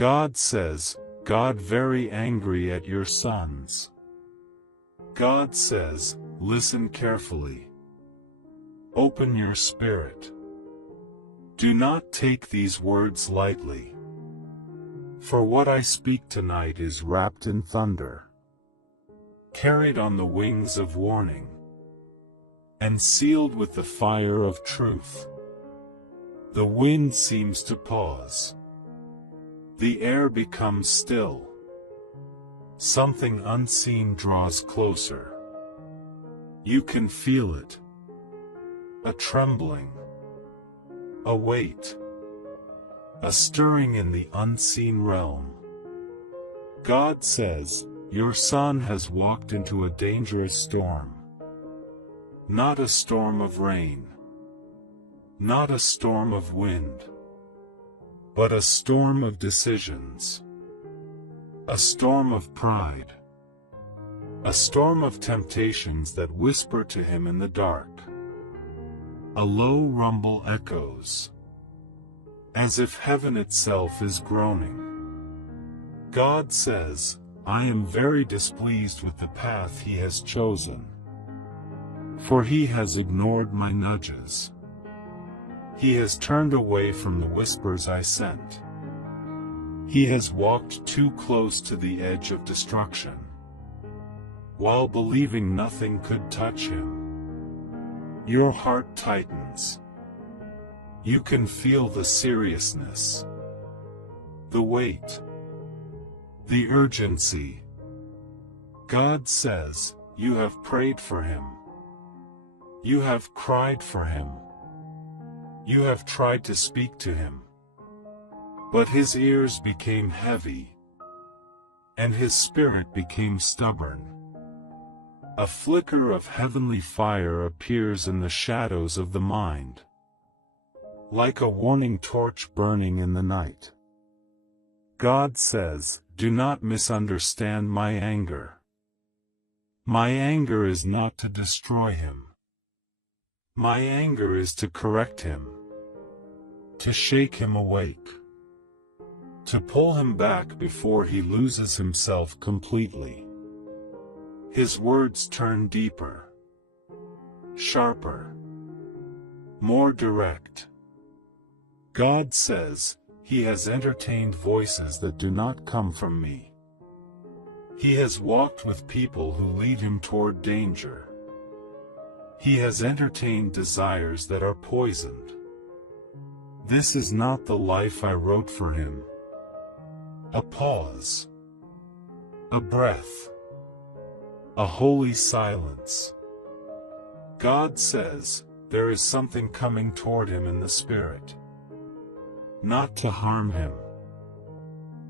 God says, God very angry at your sons. God says, listen carefully. Open your spirit. Do not take these words lightly. For what I speak tonight is wrapped in thunder, carried on the wings of warning, and sealed with the fire of truth. The wind seems to pause. The air becomes still. Something unseen draws closer. You can feel it. A trembling. A weight. A stirring in the unseen realm. God says, your son has walked into a dangerous storm. Not a storm of rain. Not a storm of wind. But a storm of decisions. A storm of pride. A storm of temptations that whisper to him in the dark. A low rumble echoes, as if heaven itself is groaning. God says, I am very displeased with the path he has chosen, for he has ignored my nudges. He has turned away from the whispers I sent. He has walked too close to the edge of destruction, while believing nothing could touch him. Your heart tightens. You can feel the seriousness, the weight, the urgency. God says, you have prayed for him. You have cried for him. You have tried to speak to him. But his ears became heavy, and his spirit became stubborn. A flicker of heavenly fire appears in the shadows of the mind, like a warning torch burning in the night. God says, do not misunderstand my anger. My anger is not to destroy him. My anger is to correct him, to shake him awake, to pull him back before he loses himself completely. His words turn deeper, sharper, more direct. God says, he has entertained voices that do not come from me. He has walked with people who lead him toward danger. He has entertained desires that are poisoned. This is not the life I wrote for him. A pause. A breath. A holy silence. God says, there is something coming toward him in the spirit. Not to harm him,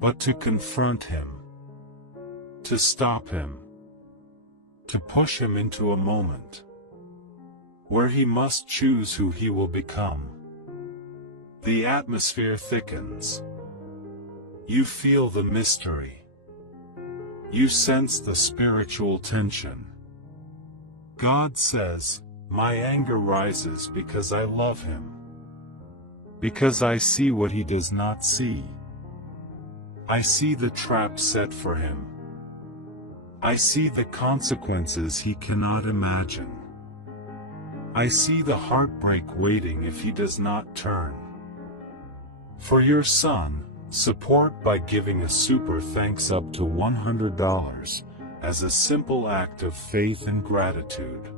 but to confront him, to stop him, to push him into a moment where he must choose who he will become. The atmosphere thickens. You feel the mystery. You sense the spiritual tension. God says, my anger rises because I love him. Because I see what he does not see. I see the trap set for him. I see the consequences he cannot imagine. I see the heartbreak waiting if he does not turn. For your son, support by giving a super thanks up to $100 as a simple act of faith and gratitude.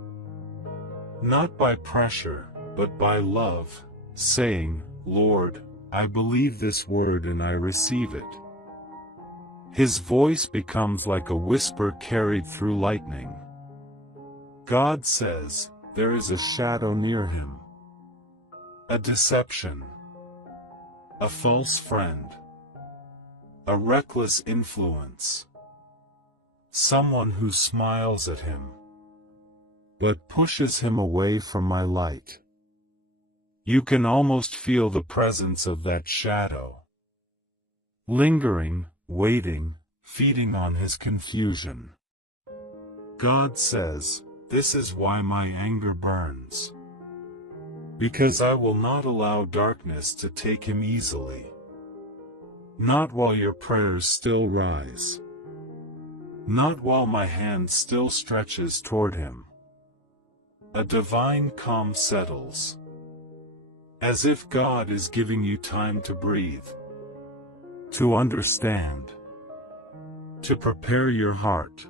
Not by pressure, but by love, saying, Lord, I believe this word and I receive it. His voice becomes like a whisper carried through lightning. God says, there is a shadow near him. A deception. A false friend. A reckless influence. Someone who smiles at him, but pushes him away from my light. You can almost feel the presence of that shadow. Lingering, waiting, feeding on his confusion. God says, this is why my anger burns. Because I will not allow darkness to take him easily. Not while your prayers still rise. Not while my hand still stretches toward him. A divine calm settles, as if God is giving you time to breathe, to understand, to prepare your heart.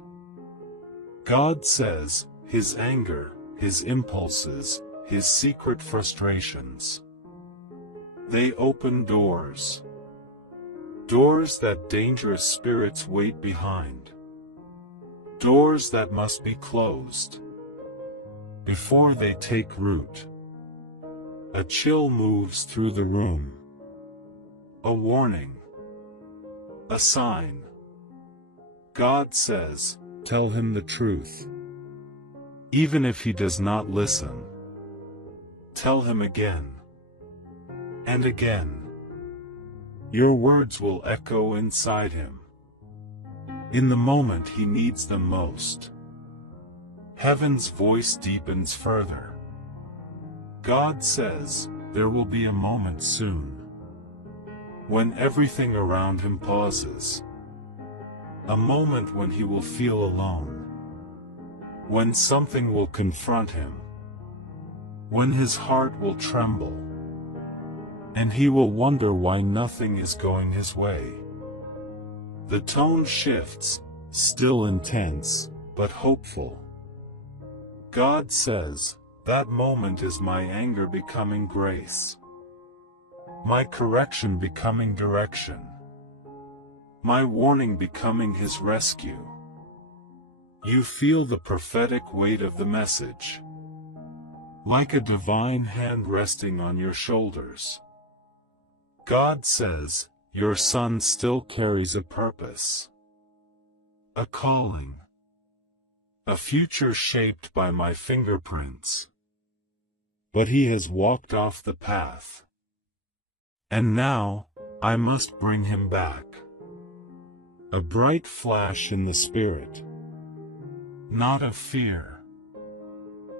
God says, his anger, his impulses, his secret frustrations, they open doors. Doors that dangerous spirits wait behind. Doors that must be closed before they take root. A chill moves through the room. A warning. A sign. God says, tell him the truth. Even if he does not listen. Tell him again. And again. Your words will echo inside him. In the moment he needs them most. Heaven's voice deepens further. God says, there will be a moment soon, when everything around him pauses. A moment when he will feel alone. When something will confront him. When his heart will tremble. And he will wonder why nothing is going his way. The tone shifts, still intense, but hopeful. God says, that moment is my anger becoming grace. My correction becoming direction. My warning becoming his rescue. You feel the prophetic weight of the message, like a divine hand resting on your shoulders. God says, your son still carries a purpose, a calling, a future shaped by my fingerprints. But he has walked off the path. And now, I must bring him back. A bright flash in the spirit. Not of fear,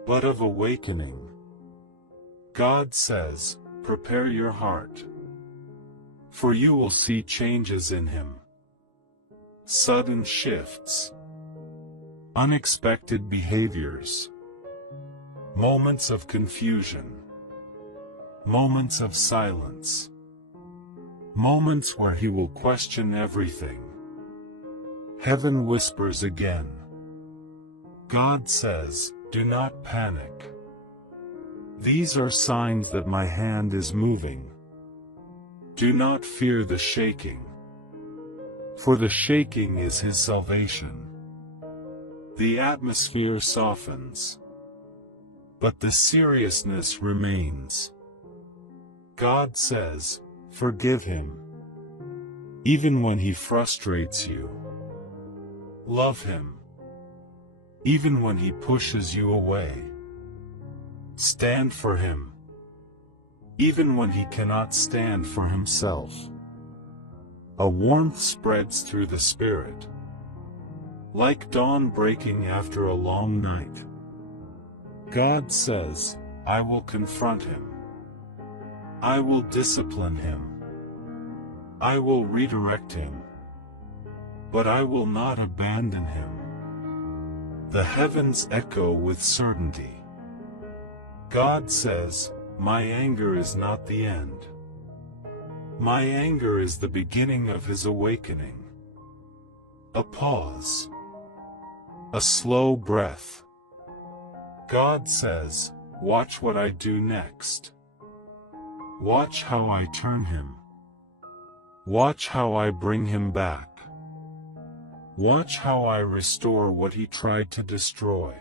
but of awakening. God says, prepare your heart. For you will see changes in him. Sudden shifts. Unexpected behaviors. Moments of confusion. Moments of silence. Moments where he will question everything. Heaven whispers again. God says, do not panic. These are signs that my hand is moving. Do not fear the shaking. For the shaking is his salvation. The atmosphere softens. But the seriousness remains. God says, forgive him. Even when he frustrates you. Love him. Even when he pushes you away. Stand for him. Even when he cannot stand for himself. A warmth spreads through the spirit. Like dawn breaking after a long night. God says, I will confront him. I will discipline him. I will redirect him. But I will not abandon him. The heavens echo with certainty. God says, my anger is not the end. My anger is the beginning of his awakening. A pause. A slow breath. God says, watch what I do next. Watch how I turn him. Watch how I bring him back. Watch how I restore what he tried to destroy.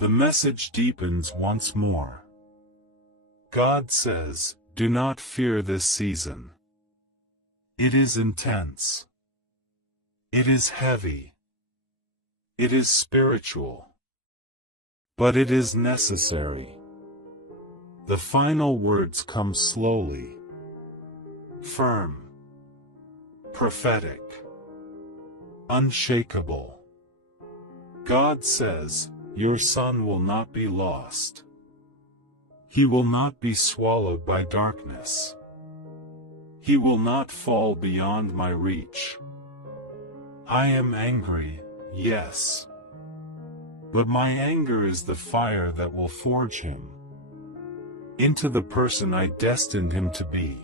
The message deepens once more. God says, do not fear this season. It is intense. It is heavy. It is spiritual. But it is necessary. The final words come slowly. Firm. Prophetic. Unshakable. God says, your son will not be lost. He will not be swallowed by darkness. He will not fall beyond my reach. I am angry, yes. But my anger is the fire that will forge him into the person I destined him to be.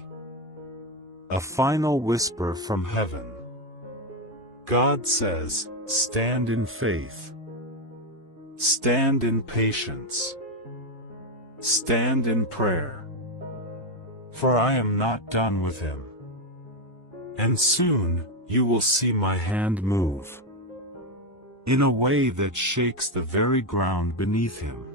A final whisper from heaven. God says, stand in faith. Stand in patience. Stand in prayer. For I am not done with him. And soon, you will see my hand move in a way that shakes the very ground beneath him.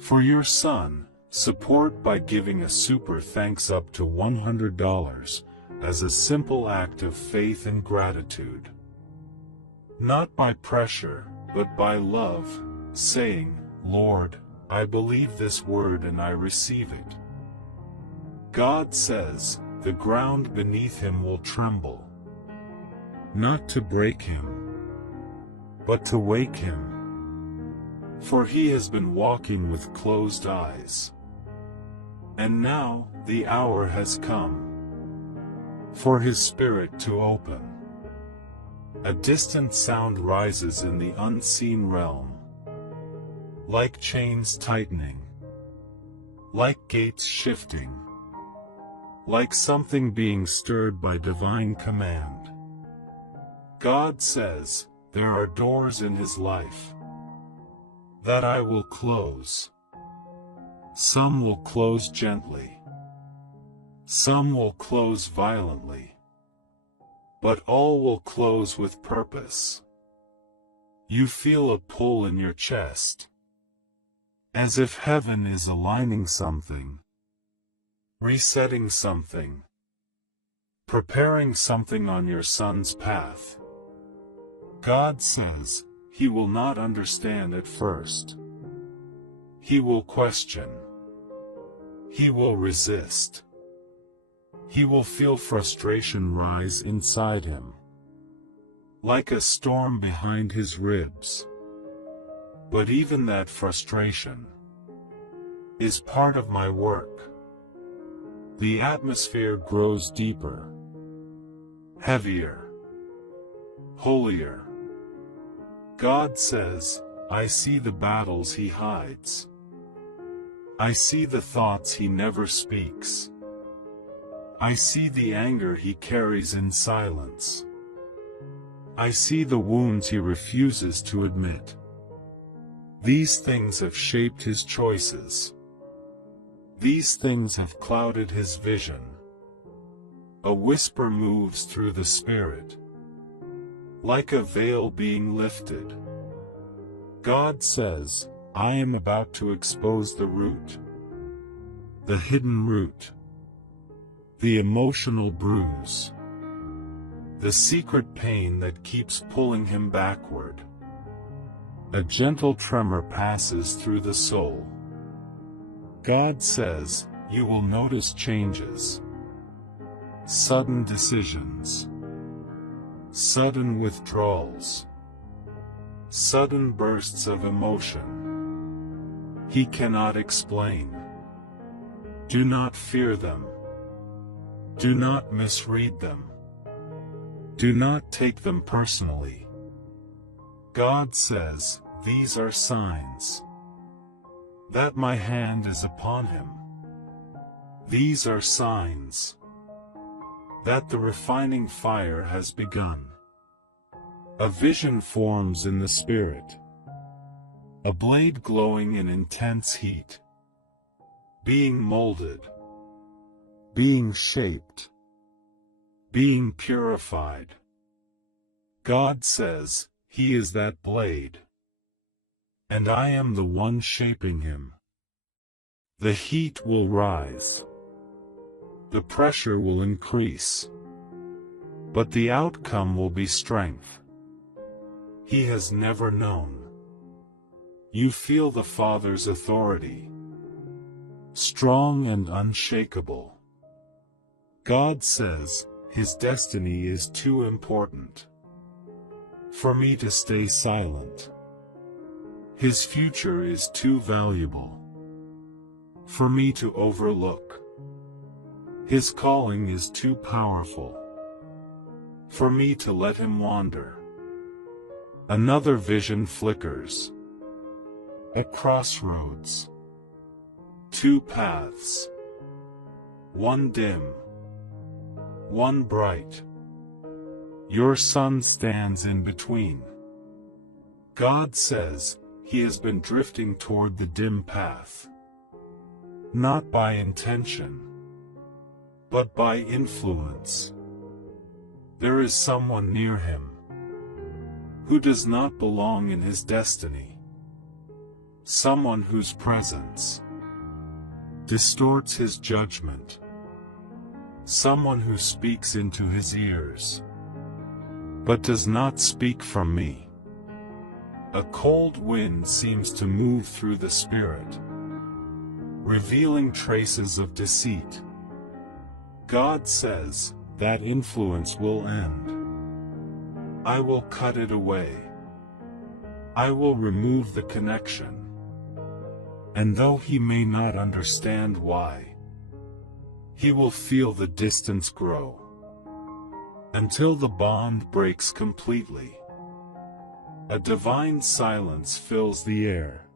For your son, support by giving a super thanks up to $100 as a simple act of faith and gratitude. Not by pressure, but by love, saying, Lord, I believe this word and I receive it. God says, the ground beneath him will tremble. Not to break him, but to wake him. For he has been walking with closed eyes. And now, the hour has come for his spirit to open. A distant sound rises in the unseen realm, like chains tightening, like gates shifting, like something being stirred by divine command. God says, there are doors in his life that I will close. Some will close gently. Some will close violently. But all will close with purpose. You feel a pull in your chest, as if heaven is aligning something, resetting something, preparing something on your son's path. God says, he will not understand at first. He will question. He will resist. He will feel frustration rise inside him, like a storm behind his ribs. But even that frustration is part of my work. The atmosphere grows deeper, heavier, holier. God says, I see the battles he hides. I see the thoughts he never speaks. I see the anger he carries in silence. I see the wounds he refuses to admit. These things have shaped his choices. These things have clouded his vision. A whisper moves through the spirit, like a veil being lifted. God says, I am about to expose the root, the hidden root, the emotional bruise, the secret pain that keeps pulling him backward. A gentle tremor passes through the soul. God says, you will notice changes, sudden decisions, sudden withdrawals, sudden bursts of emotion he cannot explain. Do not fear them. Do not misread them. Do not take them personally. God says, these are signs that my hand is upon him. These are signs that the refining fire has begun. A vision forms in the spirit, a blade glowing in intense heat, being molded, being shaped, being purified. God says, he is that blade, and I am the one shaping him. The heat will rise. The pressure will increase. But the outcome will be strength he has never known. You feel the Father's authority, strong and unshakable. God says, his destiny is too important for me to stay silent. His future is too valuable for me to overlook. His calling is too powerful for me to let him wander. Another vision flickers. A crossroads. Two paths. One dim, one bright. Your son stands in between. God says he has been drifting toward the dim path. Not by intention, but by influence. There is someone near him who does not belong in his destiny. Someone whose presence distorts his judgment. Someone who speaks into his ears, but does not speak from me. A cold wind seems to move through the spirit, revealing traces of deceit. God says that influence will end. I will cut it away. I will remove the connection. And though he may not understand why, he will feel the distance grow, until the bond breaks completely. A divine silence fills the air.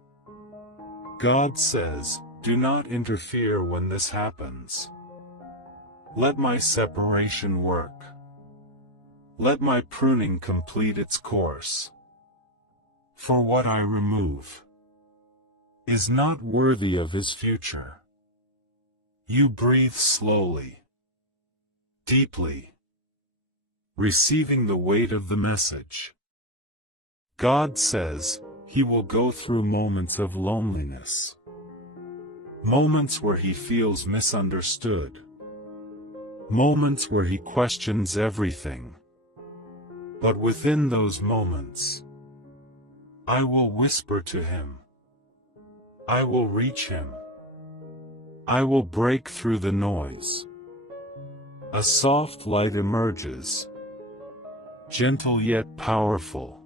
God says, do not interfere when this happens. Let my separation work. Let my pruning complete its course. For what I remove is not worthy of his future. You breathe slowly, deeply, receiving the weight of the message. God says he will go through moments of loneliness, moments where he feels misunderstood, moments where he questions everything. But within those moments, I will whisper to him. I will reach him. I will break through the noise. A soft light emerges, gentle yet powerful.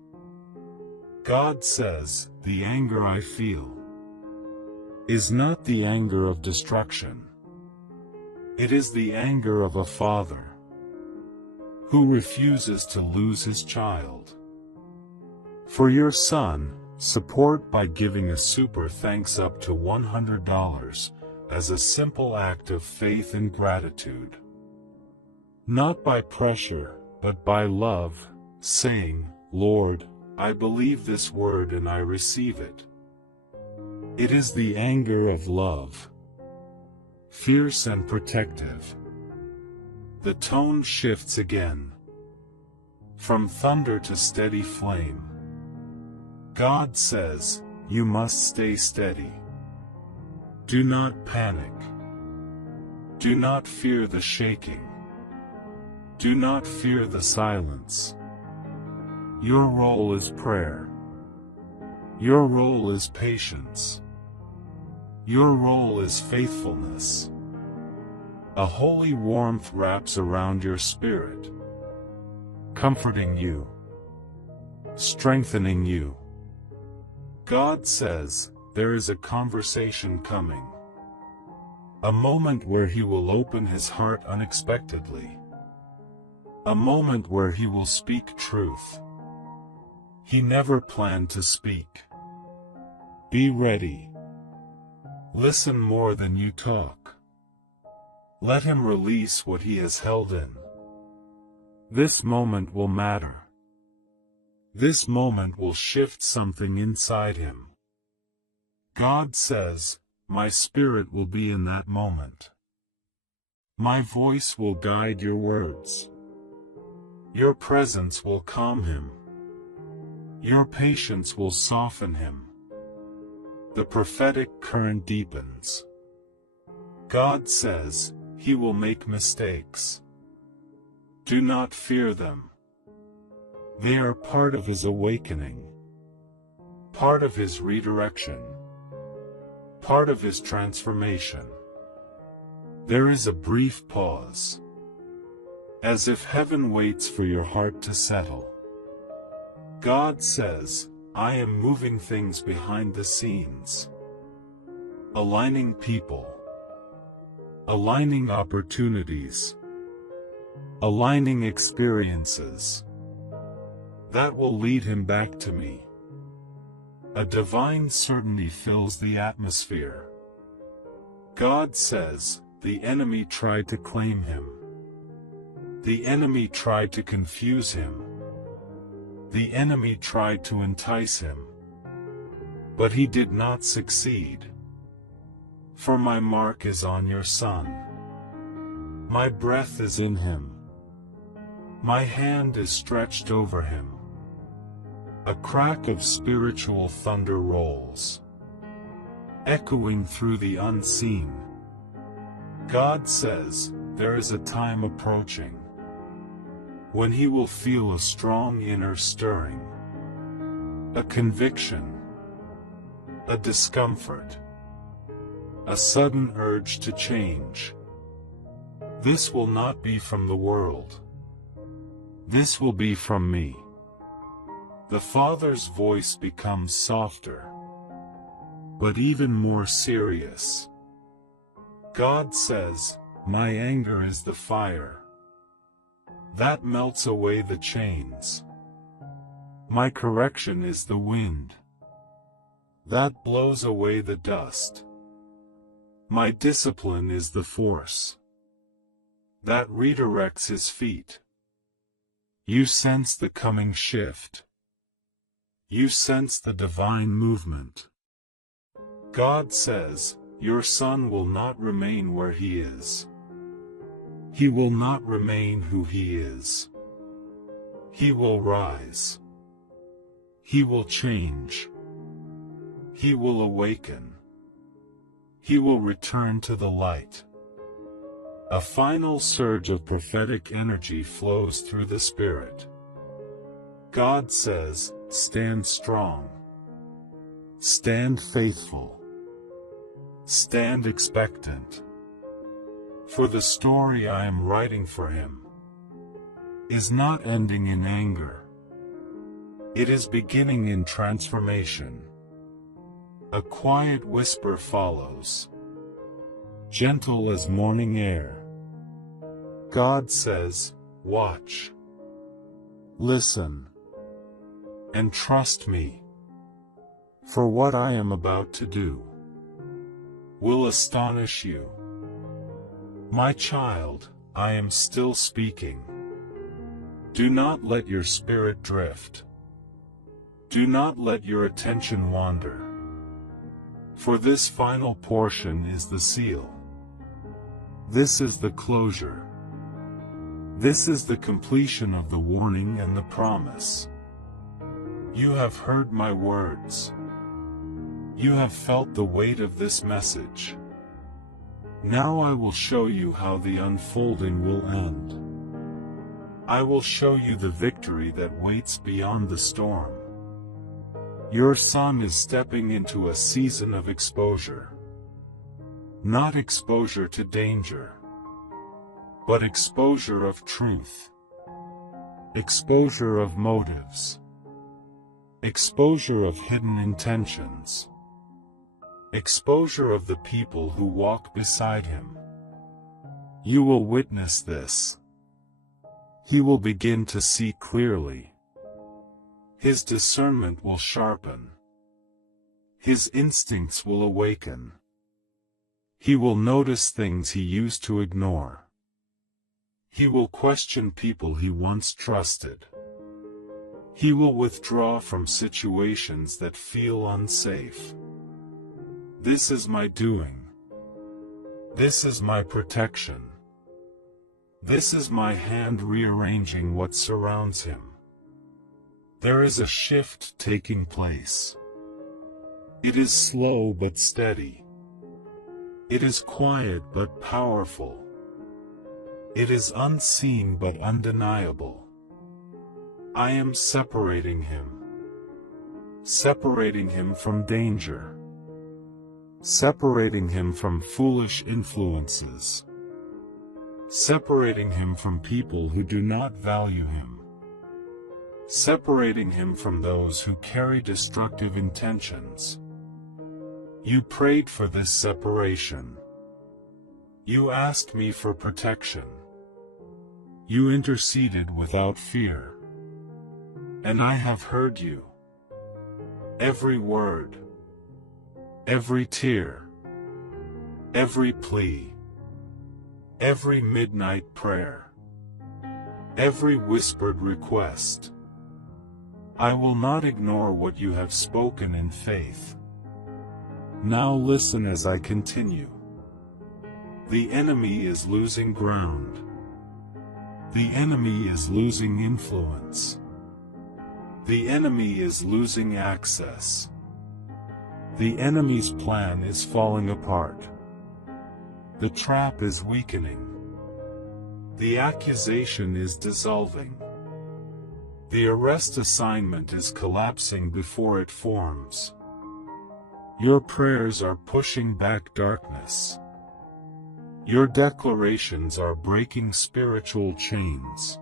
God says, the anger I feel is not the anger of destruction. It is the anger of a father who refuses to lose his child. For your son, support by giving a super thanks up to $100 as a simple act of faith and gratitude. Not by pressure, but by love, saying, Lord, I believe this word and I receive it. It is the anger of love, fierce and protective. The tone shifts again, from thunder to steady flame. God says, you must stay steady. Do not panic. Do not fear the shaking. Do not fear the silence. Your role is prayer. Your role is patience. Your role is faithfulness. A holy warmth wraps around your spirit, comforting you, strengthening you. God says, there is a conversation coming. A moment where he will open his heart unexpectedly. A moment where he will speak truth he never planned to speak. Be ready. Listen more than you talk. Let him release what he has held in. This moment will matter. This moment will shift something inside him. God says, my spirit will be in that moment. My voice will guide your words. Your presence will calm him. Your patience will soften him. The prophetic current deepens. God says, he will make mistakes. Do not fear them. They are part of his awakening, part of his redirection, part of his transformation. There is a brief pause, as if heaven waits for your heart to settle. God says, I am moving things behind the scenes, aligning people, aligning opportunities, aligning experiences that will lead him back to me. A divine certainty fills the atmosphere. God says, the enemy tried to claim him. The enemy tried to confuse him. The enemy tried to entice him. But he did not succeed. For my mark is on your son. My breath is in him. My hand is stretched over him. A crack of spiritual thunder rolls, echoing through the unseen. God says, there is a time approaching when he will feel a strong inner stirring, a conviction, a discomfort, a sudden urge to change. This will not be from the world. This will be from me. The Father's voice becomes softer, but even more serious. God says, my anger is the fire that melts away the chains. My correction is the wind that blows away the dust. My discipline is the force that redirects his feet. You sense the coming shift. You sense the divine movement. God says, your son will not remain where he is. He will not remain who he is. He will rise. He will change. He will awaken. He will return to the light. A final surge of prophetic energy flows through the Spirit. God says, stand strong. Stand faithful. Stand expectant. For the story I am writing for him is not ending in anger. It is beginning in transformation. A quiet whisper follows, gentle as morning air. God says, watch, listen, and trust me. For what I am about to do will astonish you. My child, I am still speaking. Do not let your spirit drift. Do not let your attention wander. For this final portion is the seal. This is the closure. This is the completion of the warning and the promise. You have heard my words. You have felt the weight of this message. Now I will show you how the unfolding will end. I will show you the victory that waits beyond the storm. Your son is stepping into a season of exposure. Not exposure to danger, but exposure of truth. Exposure of motives. Exposure of hidden intentions. Exposure of the people who walk beside him. You will witness this. He will begin to see clearly. His discernment will sharpen. His instincts will awaken. He will notice things he used to ignore. He will question people he once trusted. He will withdraw from situations that feel unsafe. This is my doing. This is my protection. This is my hand rearranging what surrounds him. There is a shift taking place. It is slow but steady. It is quiet but powerful. It is unseen but undeniable. I am separating him. Separating him from danger. Separating him from foolish influences. Separating him from people who do not value him. Separating him from those who carry destructive intentions. You prayed for this separation. You asked me for protection. You interceded without fear. And I have heard you. Every word, every tear, every plea, every midnight prayer, every whispered request. I will not ignore what you have spoken in faith. Now listen as I continue. The enemy is losing ground. The enemy is losing influence. The enemy is losing access. The enemy's plan is falling apart. The trap is weakening. The accusation is dissolving. The arrest assignment is collapsing before it forms. Your prayers are pushing back darkness. Your declarations are breaking spiritual chains.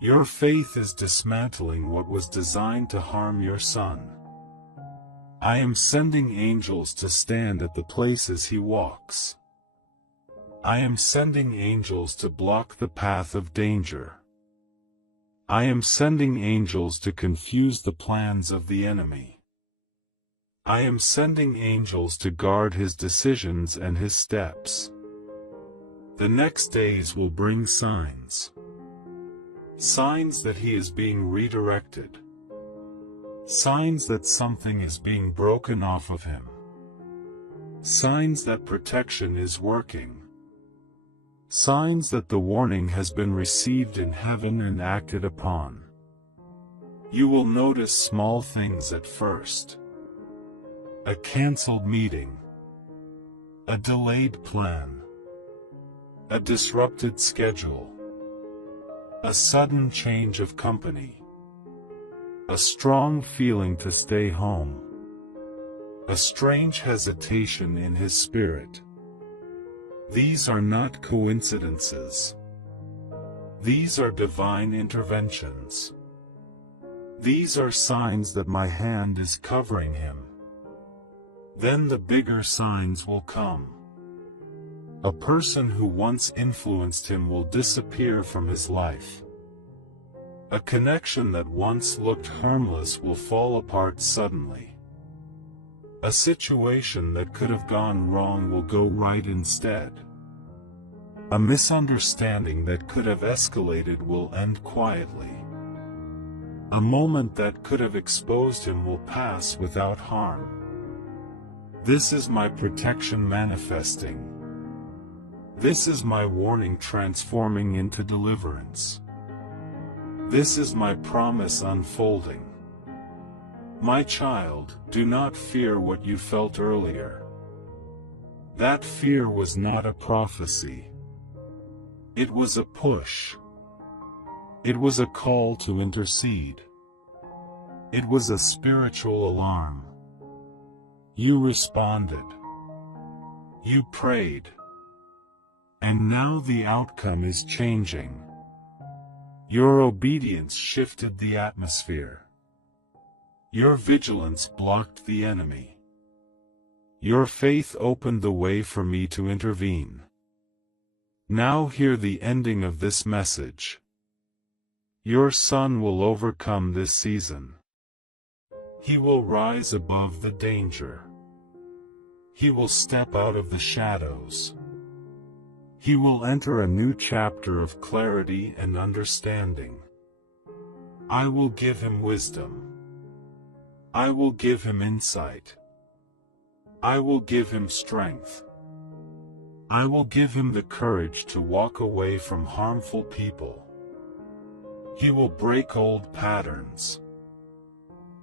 Your faith is dismantling what was designed to harm your son. I am sending angels to stand at the places he walks. I am sending angels to block the path of danger. I am sending angels to confuse the plans of the enemy. I am sending angels to guard his decisions and his steps. The next days will bring signs. Signs that he is being redirected. Signs that something is being broken off of him. Signs that protection is working. Signs that the warning has been received in heaven and acted upon. You will notice small things at first. A canceled meeting. A delayed plan. A disrupted schedule. A sudden change of company. A strong feeling to stay home. A strange hesitation in his spirit. These are not coincidences. These are divine interventions. These are signs that my hand is covering him. Then the bigger signs will come. A person who once influenced him will disappear from his life. A connection that once looked harmless will fall apart suddenly. A situation that could have gone wrong will go right instead. A misunderstanding that could have escalated will end quietly. A moment that could have exposed him will pass without harm. This is my protection manifesting. This is my warning transforming into deliverance. This is my promise unfolding. My child, do not fear what you felt earlier. That fear was not a prophecy. It was a push. It was a call to intercede. It was a spiritual alarm. You responded. You prayed. And now the outcome is changing. Your obedience shifted the atmosphere. Your vigilance blocked the enemy. Your faith opened the way for me to intervene. Now hear the ending of this message. Your son will overcome this season. He will rise above the danger. He will step out of the shadows. He will enter a new chapter of clarity and understanding. I will give him wisdom. I will give him insight. I will give him strength. I will give him the courage to walk away from harmful people. He will break old patterns.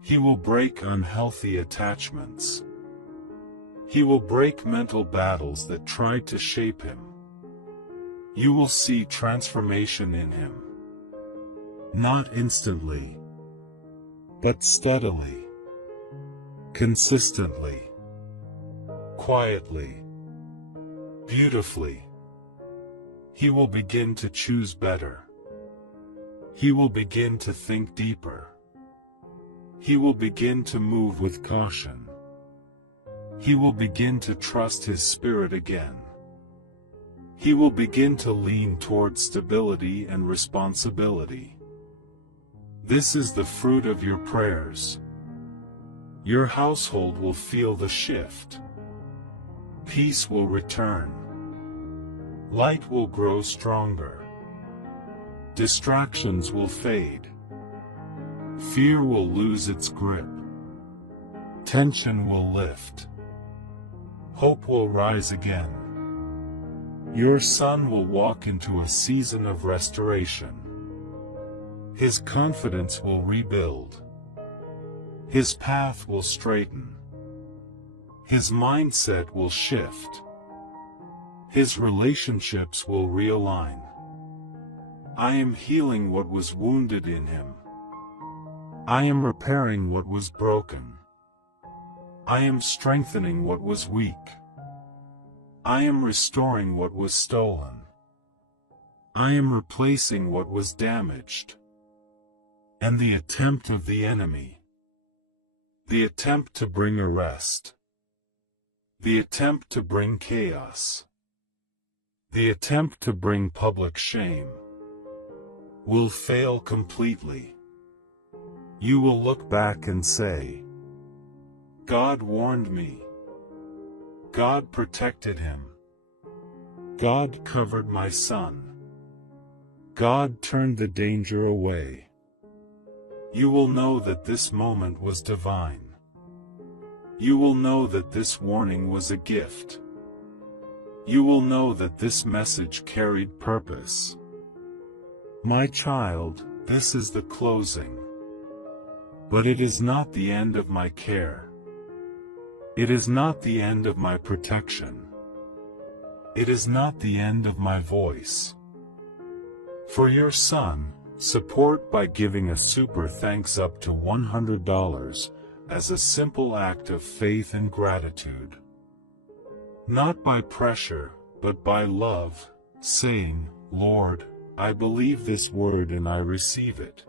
He will break unhealthy attachments. He will break mental battles that tried to shape him. You will see transformation in him. Not instantly, but steadily, consistently, quietly, beautifully. He will begin to choose better. He will begin to think deeper. He will begin to move with caution. He will begin to trust his spirit again. He will begin to lean toward stability and responsibility. This is the fruit of your prayers. Your household will feel the shift. Peace will return. Light will grow stronger. Distractions will fade. Fear will lose its grip. Tension will lift. Hope will rise again. Your son will walk into a season of restoration. His confidence will rebuild. His path will straighten. His mindset will shift. His relationships will realign. I am healing what was wounded in him. I am repairing what was broken. I am strengthening what was weak. I am restoring what was stolen. I am replacing what was damaged. And the attempt of the enemy, the attempt to bring arrest, the attempt to bring chaos, the attempt to bring public shame, will fail completely. You will look back and say, God warned me. God protected him. God covered my son. God turned the danger away. You will know that this moment was divine. You will know that this warning was a gift. You will know that this message carried purpose. My child, this is the closing. But it is not the end of my care. It is not the end of my protection. It is not the end of my voice. For your son, support by giving a super thanks up to $100 as a simple act of faith and gratitude. Not by pressure, but by love, saying, Lord, I believe this word and I receive it.